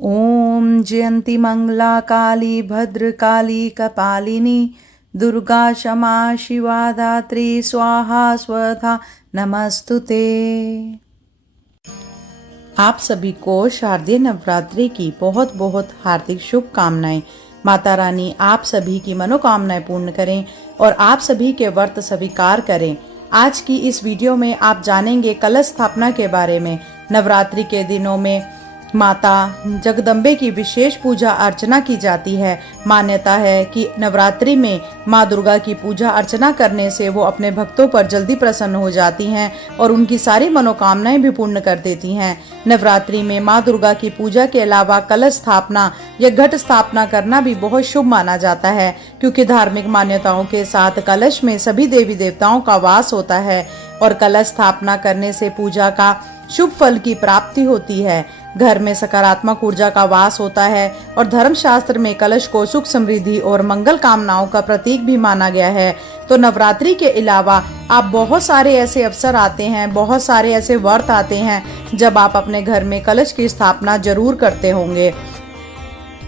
ओम जयंती मंगला काली भद्रकाली कपालिनी दुर्गा क्षमा शिवा धात्री स्वाहा स्वधा नमस्तुते। आप सभी को शारदीय नवरात्रि की बहुत बहुत हार्दिक शुभकामनाएं। माता रानी आप सभी की मनोकामनाएं पूर्ण करें और आप सभी के व्रत स्वीकार करें। आज की इस वीडियो में आप जानेंगे कलश स्थापना के बारे में। नवरात्रि के दिनों में माता जगदम्बे की विशेष पूजा अर्चना की जाती है। मान्यता है कि नवरात्रि में माँ दुर्गा की पूजा अर्चना करने से वो अपने भक्तों पर जल्दी प्रसन्न हो जाती हैं और उनकी सारी मनोकामनाएं भी पूर्ण कर देती हैं। नवरात्रि में माँ दुर्गा की पूजा के अलावा कलश स्थापना या घट स्थापना करना भी बहुत शुभ माना जाता है, क्योंकि धार्मिक मान्यताओं के साथ कलश में सभी देवी देवताओं का वास होता है और कलश स्थापना करने से पूजा का शुभ फल की प्राप्ति होती है। घर में सकारात्मक ऊर्जा का वास होता है और धर्मशास्त्र में कलश को सुख समृद्धि और मंगल कामनाओं का प्रतीक भी माना गया है। तो नवरात्रि के अलावा आप बहुत सारे ऐसे अवसर आते हैं, बहुत सारे ऐसे व्रत आते हैं जब आप अपने घर में कलश की स्थापना जरूर करते होंगे।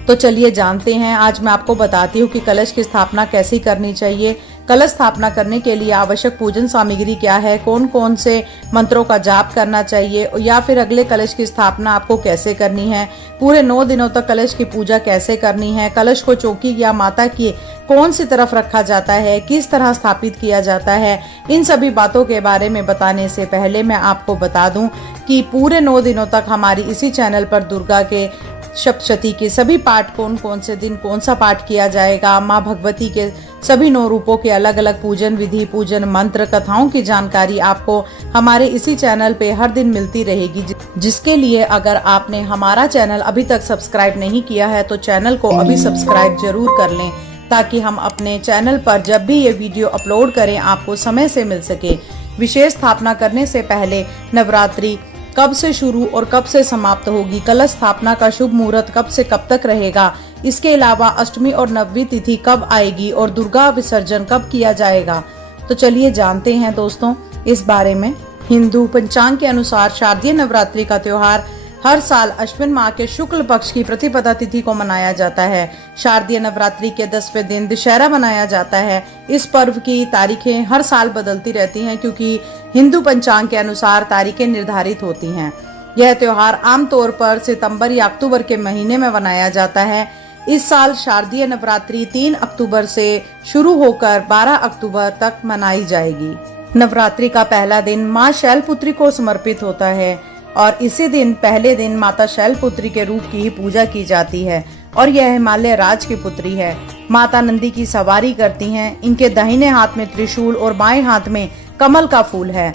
तो चलिए जानते हैं, आज मैं आपको बताती हूँ कि कलश की स्थापना कैसे करनी चाहिए। कलश स्थापना करने के लिए आवश्यक पूजन सामग्री क्या है, कौन कौन से मंत्रों का जाप करना चाहिए या फिर अगले कलश की स्थापना आपको कैसे करनी है, पूरे 9 दिनों तक कलश की पूजा कैसे करनी है, कलश को चौकी या माता की कौन सी तरफ रखा जाता है, किस तरह स्थापित किया जाता है। इन सभी बातों के बारे में बताने से पहले मैं आपको बता दूं कि पूरे 9 दिनों तक हमारी इसी चैनल पर दुर्गा के सप्तशती के सभी पाठ कौन कौन से दिन कौन सा पाठ किया जाएगा, माँ भगवती के सभी 9 रूपों के अलग अलग पूजन विधि, पूजन मंत्र, कथाओं की जानकारी आपको हमारे इसी चैनल पे हर दिन मिलती रहेगी। जिसके लिए अगर आपने हमारा चैनल अभी तक सब्सक्राइब नहीं किया है तो चैनल को अभी सब्सक्राइब जरूर कर लें, ताकि हम अपने चैनल पर जब भी ये वीडियो अपलोड करें आपको समय से मिल सके। विशेष स्थापना करने से पहले नवरात्रि कब से शुरू और कब से समाप्त होगी, कलश स्थापना का शुभ मुहूर्त कब से कब तक रहेगा, इसके अलावा अष्टमी और नवमी तिथि कब आएगी और दुर्गा विसर्जन कब किया जाएगा। तो चलिए जानते हैं दोस्तों इस बारे में। हिंदू पंचांग के अनुसार शारदीय नवरात्रि का त्योहार हर साल अश्विन माह के शुक्ल पक्ष की प्रतिपदा तिथि को मनाया जाता है। शारदीय नवरात्रि के 10वें दिन दशहरा मनाया जाता है। इस पर्व की तारीखें हर साल बदलती रहती हैं, क्योंकि हिंदू पंचांग के अनुसार तारीखें निर्धारित होती हैं। यह त्योहार आमतौर पर सितंबर या अक्टूबर के महीने में मनाया जाता है। इस साल शारदीय नवरात्रि 3 अक्टूबर से शुरू होकर 12 अक्टूबर तक मनाई जाएगी। नवरात्रि का पहला दिन माँ शैलपुत्री को समर्पित होता है और इसी दिन पहले दिन माता शैलपुत्री के रूप की ही पूजा की जाती है और यह हिमालय राज की पुत्री है। माता नंदी की सवारी करती हैं। इनके दाहिने हाथ में त्रिशूल और बाएं हाथ में कमल का फूल है।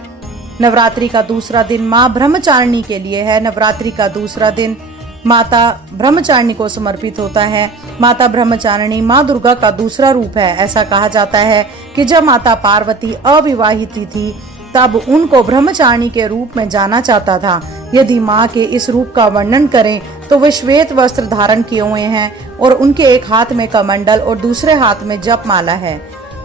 नवरात्रि का दूसरा दिन माँ ब्रह्मचारिणी के लिए है। नवरात्रि का दूसरा दिन माता ब्रह्मचारिणी को समर्पित होता है। माता ब्रह्मचारिणी माँ दुर्गा का दूसरा रूप है। ऐसा कहा जाता है कि जब माता पार्वती अविवाहित थी तब उनको ब्रह्मचारिणी के रूप में जाना जाता था। यदि माँ के इस रूप का वर्णन करें तो वे श्वेत वस्त्र धारण किए हुए हैं और उनके एक हाथ में कमंडल और दूसरे हाथ में जप माला है।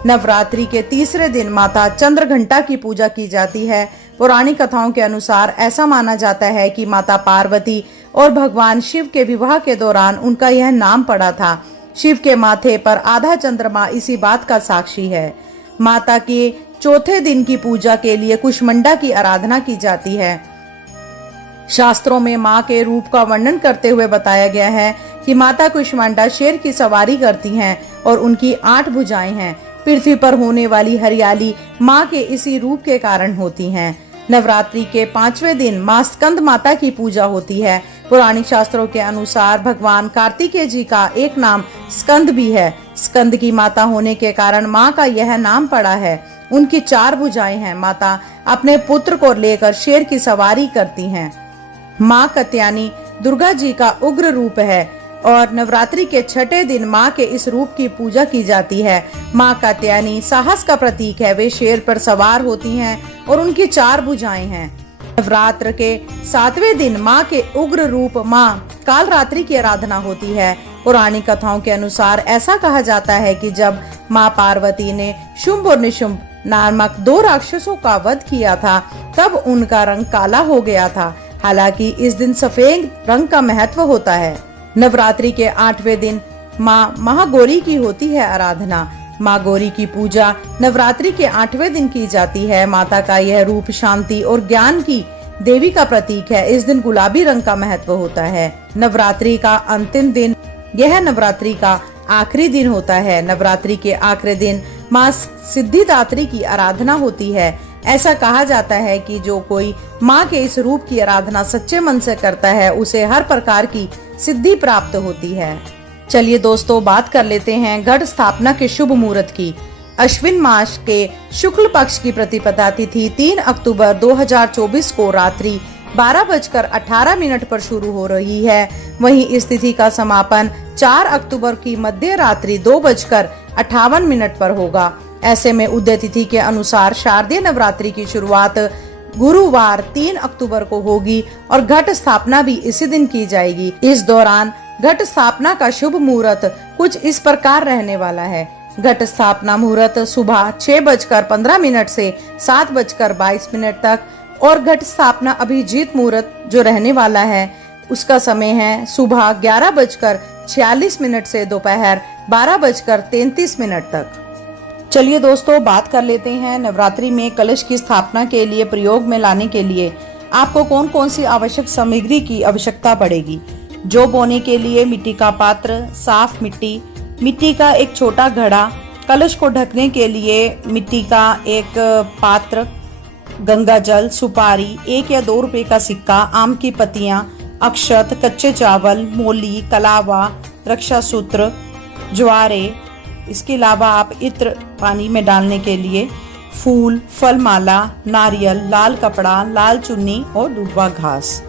नवरात्रि के तीसरे दिन माता चंद्रघंटा की पूजा की जाती है। पौराणिक कथाओं के अनुसार ऐसा माना जाता है कि माता पार्वती और भगवान शिव के विवाह के दौरान उनका यह नाम पड़ा था। शिव के माथे पर आधा चंद्रमा इसी बात का साक्षी है। माता के चौथे दिन की पूजा के लिए कुष्मांडा की आराधना की जाती है। शास्त्रों में माँ के रूप का वर्णन करते हुए बताया गया है कि माता कुष्मांडा शेर की सवारी करती हैं और उनकी 8 भुजाएं हैं। पृथ्वी पर होने वाली हरियाली माँ के इसी रूप के कारण होती हैं। नवरात्रि के 5वें दिन माँ स्कंद माता की पूजा होती है। पौराणिक शास्त्रों के अनुसार भगवान कार्तिकेय जी का एक नाम स्कंद भी है। स्कंद की माता होने के कारण माँ का यह नाम पड़ा है। उनकी 4 भुजाएं हैं। माता अपने पुत्र को लेकर शेर की सवारी करती हैं। माँ कात्यायनी दुर्गा जी का उग्र रूप है और नवरात्रि के 6ठे दिन माँ के इस रूप की पूजा की जाती है। माँ कात्यायनी साहस का प्रतीक है। वे शेर पर सवार होती हैं और उनकी 4 भुजाएं हैं। नवरात्र के 7वें दिन माँ के उग्र रूप माँ कालरात्रि की आराधना होती है। पौराणिक कथाओं के अनुसार ऐसा कहा जाता है कि जब माँ पार्वती ने शुंभ और निशुंभ नामक 2 राक्षसों का वध किया था तब उनका रंग काला हो गया था। हालांकि इस दिन सफेद रंग का महत्व होता है। नवरात्रि के 8वें दिन माँ महागौरी की होती है आराधना। माँ गौरी की पूजा नवरात्रि के 8वें दिन की जाती है। माता का यह रूप शांति और ज्ञान की देवी का प्रतीक है। इस दिन गुलाबी रंग का महत्व होता है। नवरात्रि का अंतिम दिन यह नवरात्रि का आखिरी दिन होता है। नवरात्रि के आखिरी दिन माँ सिद्धिदात्री की आराधना होती है। ऐसा कहा जाता है कि जो कोई माँ के इस रूप की आराधना सच्चे मन से करता है उसे हर प्रकार की सिद्धि प्राप्त होती है। चलिए दोस्तों, बात कर लेते हैं घट स्थापना के शुभ मुहूर्त की। अश्विन मास के शुक्ल पक्ष की प्रतिपदा तिथि 3 अक्टूबर 2024 को रात्रि 12:18 पर शुरू हो रही है। वहीं इस तिथि का समापन 4 अक्टूबर की मध्य रात्रि 2:58 पर होगा। ऐसे में उदय तिथि के अनुसार शारदीय नवरात्रि की शुरुआत गुरुवार 3 अक्टूबर को होगी और घट स्थापना भी इसी दिन की जाएगी। इस दौरान घट स्थापना का शुभ मुहूर्त कुछ इस प्रकार रहने वाला है। घट स्थापना मुहूर्त सुबह 6:15 से 7:22 तक और घट स्थापना अभिजीत मुहूर्त जो रहने वाला है उसका समय है सुबह 11:46 से दोपहर 12:33 तक। चलिए दोस्तों, बात कर लेते हैं नवरात्रि में कलश की स्थापना के लिए प्रयोग में लाने के लिए आपको कौन कौन सी आवश्यक सामग्री की आवश्यकता पड़ेगी। जौ बोने के लिए मिट्टी का पात्र, साफ मिट्टी का एक छोटा घड़ा, कलश को ढकने के लिए मिट्टी का एक पात्र, गंगा जल, सुपारी, 1 या 2 रुपए का सिक्का, आम की पत्तियां, अक्षत, कच्चे चावल, मोली, कलावा, रक्षा सूत्र, ज्वारे। इसके अलावा आप इत्र पानी में डालने के लिए फूल, फल माला, नारियल, लाल कपड़ा, लाल चुन्नी और दूबा घास।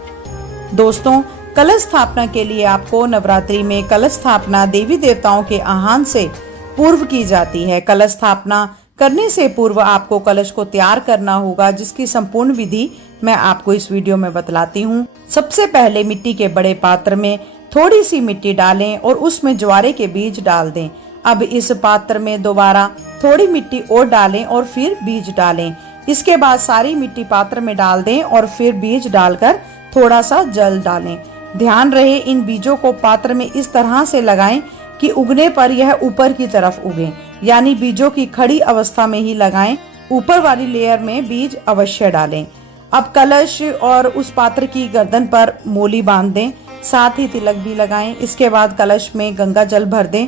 दोस्तों, कलश स्थापना के लिए आपको नवरात्रि में कलश स्थापना देवी देवताओं के आह्वान से पूर्व की जाती है। कलश स्थापना करने से पूर्व आपको कलश को तैयार करना होगा, जिसकी संपूर्ण विधि मैं आपको इस वीडियो में बतलाती हूँ। सबसे पहले मिट्टी के बड़े पात्र में थोड़ी सी मिट्टी डालें और उसमें ज्वारे के बीज डाल दें। अब इस पात्र में दोबारा थोड़ी मिट्टी और डालें और फिर बीज डालें। इसके बाद सारी मिट्टी पात्र में डाल दें और फिर बीज डालकर थोड़ा सा जल डालें। ध्यान रहे इन बीजों को पात्र में इस तरह से लगाएं कि उगने पर यह ऊपर की तरफ उगे, यानी बीजों की खड़ी अवस्था में ही लगाएं। ऊपर वाली लेयर में बीज अवश्य डालें। अब कलश और उस पात्र की गर्दन पर मोली बांध दें, साथ ही तिलक भी लगाएं। इसके बाद कलश में गंगा जल भर दें।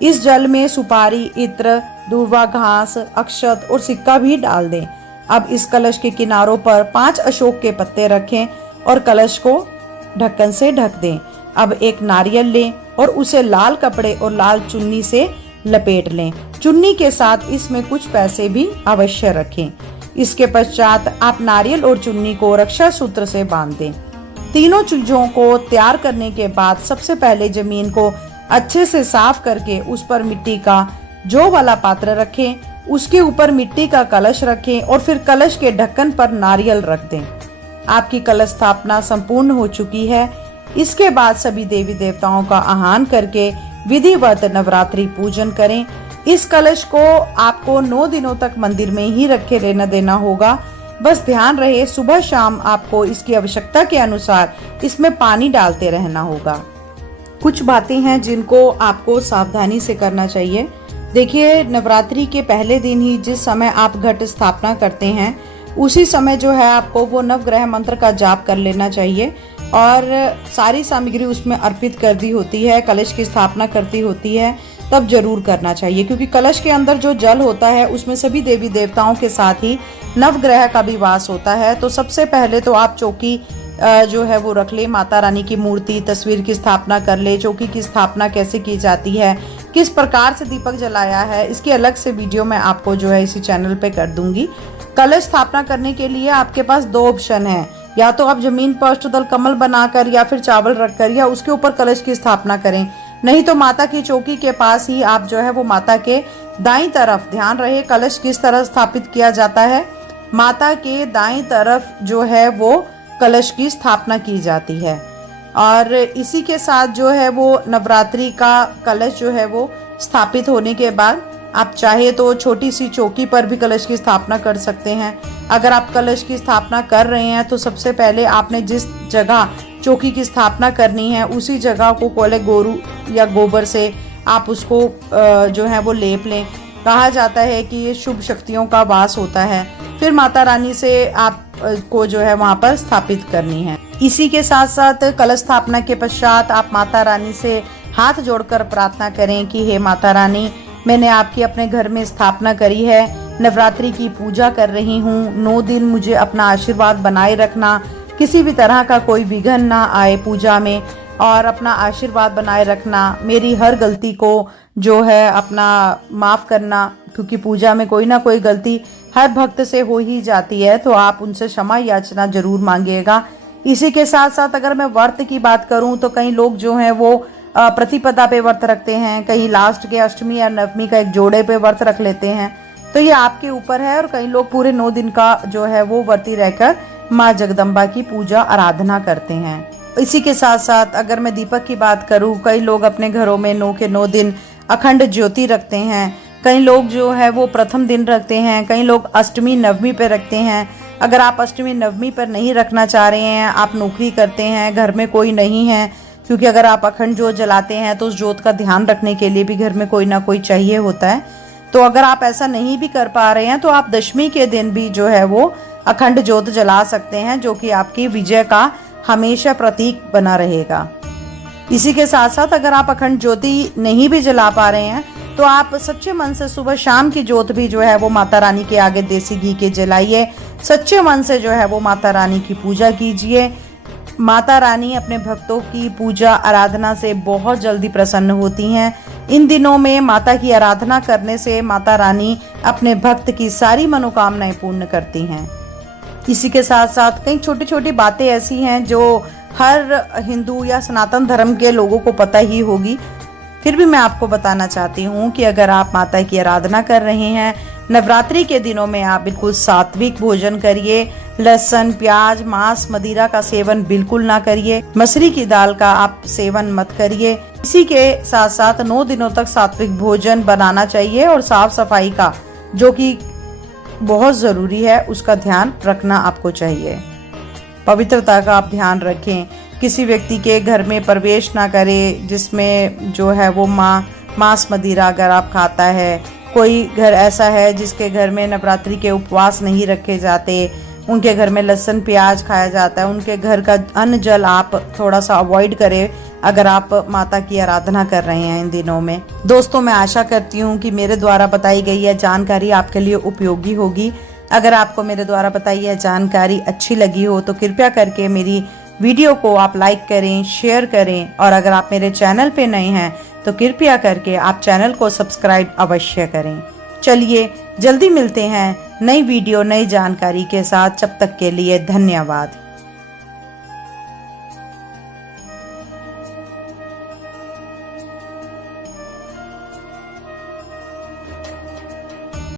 इस जल में सुपारी, इत्र, दूर्वा घास, अक्षत और सिक्का भी डाल दें। अब इस कलश के किनारों पर 5 अशोक के पत्ते रखें और कलश को ढक्कन से ढक दें। अब एक नारियल लें और उसे लाल कपड़े और लाल चुन्नी से लपेट लें। चुन्नी के साथ इसमें कुछ पैसे भी अवश्य रखें। इसके पश्चात आप नारियल और चुन्नी को रक्षा सूत्र से बांध दें। तीनों चीजों को तैयार करने के बाद सबसे पहले जमीन को अच्छे से साफ करके उस पर मिट्टी का जौ वाला पात्र रखें, उसके ऊपर मिट्टी का कलश रखें और फिर कलश के ढक्कन पर नारियल रख दें। आपकी कलश स्थापना संपूर्ण हो चुकी है। इसके बाद सभी देवी देवताओं का आह्वान करके विधिवत नवरात्रि पूजन करें। इस कलश को आपको 9 दिनों तक मंदिर में ही रखे लेना देना होगा। बस ध्यान रहे सुबह शाम आपको इसकी आवश्यकता के अनुसार इसमें पानी डालते रहना होगा। कुछ बातें हैं जिनको आपको सावधानी से करना चाहिए। देखिए, नवरात्रि के पहले दिन ही जिस समय आप घट स्थापना करते हैं उसी समय जो है आपको वो नवग्रह मंत्र का जाप कर लेना चाहिए और सारी सामग्री उसमें अर्पित कर दी होती है, कलश की स्थापना करती होती है, तब जरूर करना चाहिए। क्योंकि कलश के अंदर जो जल होता है उसमें सभी देवी देवताओं के साथ ही नवग्रह का भी वास होता है। तो सबसे पहले तो आप चौकी जो है वो रख ले, माता रानी की मूर्ति, तस्वीर की स्थापना कर ले। चौकी की स्थापना कैसे की जाती है, किस प्रकार से दीपक जलाया है, इसकी अलग से वीडियो मैं आपको जो है इसी चैनल पे कर दूंगी। कलश स्थापना करने के लिए आपके पास 2 ऑप्शन है, या तो आप जमीन पर अष्टदल कमल बनाकर या फिर चावल रखकर या उसके ऊपर कलश की स्थापना करें। नहीं तो माता की चौकी के पास ही आप जो है वो माता के दाईं तरफ, ध्यान रहे कलश किस तरह स्थापित किया जाता है, माता के दाईं तरफ जो है वो कलश की स्थापना की जाती है। और इसी के साथ जो है वो नवरात्रि का कलश जो है वो स्थापित होने के बाद आप चाहे तो छोटी सी चौकी पर भी कलश की स्थापना कर सकते हैं। अगर आप कलश की स्थापना कर रहे हैं तो सबसे पहले आपने जिस जगह चौकी की स्थापना करनी है उसी जगह को कोले गोरू या गोबर से आप उसको जो है वो लेप लें। कहा जाता है कि ये शुभ शक्तियों का वास होता है। फिर माता रानी से आप को जो है वहाँ पर स्थापित करनी है। इसी के साथ साथ कलश स्थापना के पश्चात आप माता रानी से हाथ जोड़कर प्रार्थना करें कि हे माता रानी, मैंने आपकी अपने घर में स्थापना करी है, नवरात्रि की पूजा कर रही हूँ। 9 दिन मुझे अपना आशीर्वाद बनाए रखना, किसी भी तरह का कोई विघ्न ना आए पूजा में, और अपना आशीर्वाद बनाए रखना। मेरी हर गलती को जो है अपना माफ़ करना, क्योंकि पूजा में कोई ना कोई गलती हर भक्त से हो ही जाती है, तो आप उनसे क्षमा याचना जरूर मांगिएगा। इसी के साथ साथ अगर मैं व्रत की बात करूं तो कई लोग जो हैं वो प्रतिपदा पे व्रत रखते हैं, कहीं लास्ट के अष्टमी या नवमी का एक जोड़े पे व्रत रख लेते हैं। तो ये आपके ऊपर है। और कई लोग पूरे 9 दिन का जो है वो व्रती रहकर माँ जगदम्बा की पूजा आराधना करते हैं। इसी के साथ साथ अगर मैं दीपक की बात करूं, कई लोग अपने घरों में 9 के 9 दिन अखंड ज्योति रखते हैं। कई लोग जो है वो प्रथम दिन रखते हैं, कई लोग अष्टमी नवमी पे रखते हैं। अगर आप अष्टमी नवमी पर नहीं रखना चाह रहे हैं, आप नौकरी करते हैं, घर में कोई नहीं है, क्योंकि अगर आप अखंड ज्योत जलाते हैं तो उस ज्योत का ध्यान रखने के लिए भी घर में कोई ना कोई चाहिए होता है। तो अगर आप ऐसा नहीं भी कर पा रहे हैं तो आप दशमी के दिन भी जो है वो अखंड ज्योत जला सकते हैं, जो कि आपकी विजय का हमेशा प्रतीक बना रहेगा। इसी के साथ साथ अगर आप अखंड ज्योति नहीं भी जला पा रहे हैं तो आप सच्चे मन से सुबह शाम की ज्योत भी जो है वो माता रानी के आगे देसी घी के जलाइए। सच्चे मन से जो है वो माता रानी की पूजा कीजिए। माता रानी अपने भक्तों की पूजा आराधना से बहुत जल्दी प्रसन्न होती हैं। इन दिनों में माता की आराधना करने से माता रानी अपने भक्त की सारी मनोकामनाएं पूर्ण करती हैं। इसी के साथ साथ कई छोटी छोटी बातें ऐसी हैं जो हर हिंदू या सनातन धर्म के लोगों को पता ही होगी, फिर भी मैं आपको बताना चाहती हूँ कि अगर आप माता की आराधना कर रहे हैं, नवरात्रि के दिनों में आप बिल्कुल सात्विक भोजन करिए। लहसुन, प्याज, मांस, मदिरा का सेवन बिल्कुल ना करिए। मसूरी की दाल का आप सेवन मत करिए। इसी के साथ साथ 9 दिनों तक सात्विक भोजन बनाना चाहिए और साफ सफाई का, जो कि बहुत ज़रूरी है, उसका ध्यान रखना आपको चाहिए। पवित्रता का आप ध्यान रखें। किसी व्यक्ति के घर में प्रवेश ना करें जिसमें जो है वो मांस मदिरा अगर आप खाता है। कोई घर ऐसा है जिसके घर में नवरात्रि के उपवास नहीं रखे जाते, उनके घर में लहसुन प्याज खाया जाता है, उनके घर का अन्न जल आप थोड़ा सा अवॉइड करें अगर आप माता की आराधना कर रहे हैं इन दिनों में। दोस्तों, मैं आशा करती हूँ कि मेरे द्वारा बताई गई यह जानकारी आपके लिए उपयोगी होगी। अगर आपको मेरे द्वारा बताई यह जानकारी अच्छी लगी हो तो कृपया करके मेरी वीडियो को आप लाइक करें, शेयर करें, और अगर आप मेरे चैनल पे नए हैं तो कृपया करके आप चैनल को सब्सक्राइब अवश्य करें। चलिए जल्दी मिलते हैं नई वीडियो नई जानकारी के साथ। जब तक के लिए धन्यवाद।